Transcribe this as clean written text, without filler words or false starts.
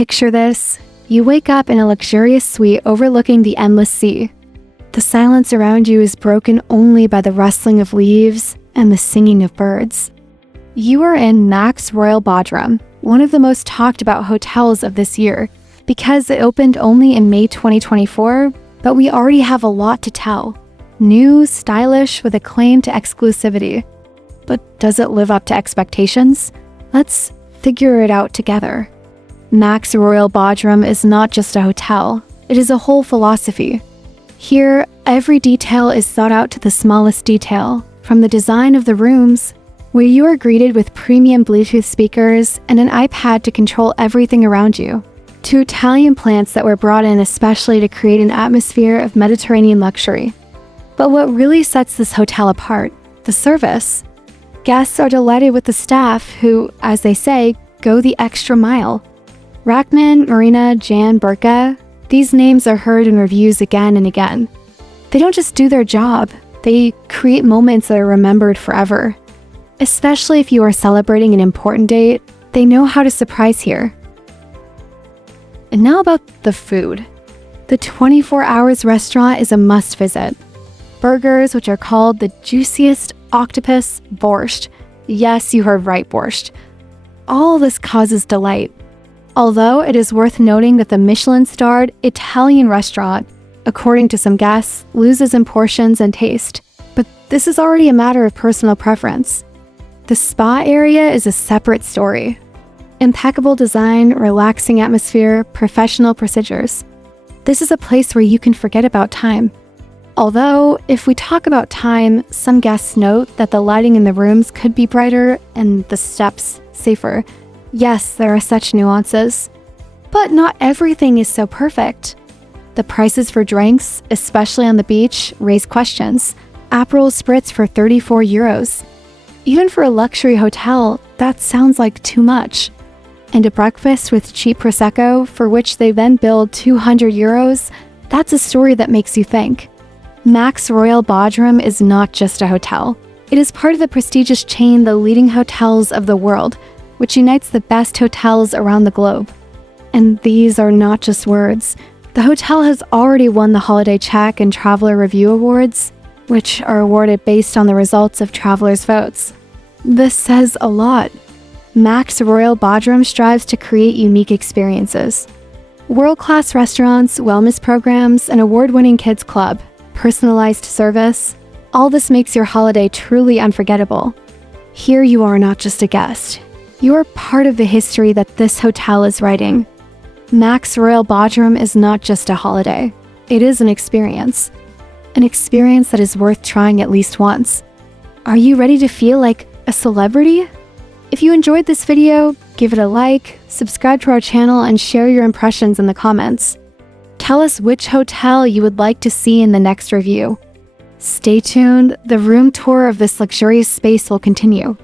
Picture this. You wake up in a luxurious suite overlooking the endless sea. The silence around you is broken only by the rustling of leaves and the singing of birds. You are in Maxx Royal Bodrum, one of the most talked about hotels of this year, because it opened only in May 2024, but we already have a lot to tell. New, stylish, with a claim to exclusivity. But does it live up to expectations? Let's figure it out together. Maxx Royal Bodrum is not just a hotel, it is a whole philosophy. Here, every detail is thought out to the smallest detail, from the design of the rooms, where you are greeted with premium Bluetooth speakers and an iPad to control everything around you, to Italian plants that were brought in especially to create an atmosphere of Mediterranean luxury. But what really sets this hotel apart? The service. Guests are delighted with the staff who, as they say, go the extra mile. Rachman, Marina, Jan, Burka, these names are heard in reviews again and again. They don't just do their job, they create moments that are remembered forever. Especially if you are celebrating an important date, they know how to surprise here. And now about the food. The 24 Hours restaurant is a must visit. Burgers, which are called the juiciest octopus borscht. Yes, you heard right, borscht. All this causes delight. Although it is worth noting that the Michelin-starred Italian restaurant, according to some guests, loses in portions and taste. But this is already a matter of personal preference. The spa area is a separate story. Impeccable design, relaxing atmosphere, professional procedures. This is a place where you can forget about time. Although, if we talk about time, some guests note that the lighting in the rooms could be brighter and the steps safer. Yes, there are such nuances. But not everything is so perfect. The prices for drinks, especially on the beach, raise questions. Aperol Spritz for 34 euros. Even for a luxury hotel, that sounds like too much. And a breakfast with cheap Prosecco, for which they then billed 200 euros, that's a story that makes you think. Maxx Royal Bodrum is not just a hotel. It is part of the prestigious chain The Leading Hotels of the World, which unites the best hotels around the globe. And these are not just words. The hotel has already won the Holiday Check and Traveler Review Awards, which are awarded based on the results of travelers' votes. This says a lot. Maxx Royal Bodrum strives to create unique experiences. World-class restaurants, wellness programs, an award-winning kids club, personalized service, all this makes your holiday truly unforgettable. Here you are not just a guest. You are part of the history that this hotel is writing. Maxx Royal Bodrum is not just a holiday. It is an experience. An experience that is worth trying at least once. Are you ready to feel like a celebrity? If you enjoyed this video, give it a like, subscribe to our channel, and share your impressions in the comments. Tell us which hotel you would like to see in the next review. Stay tuned, the room tour of this luxurious space will continue.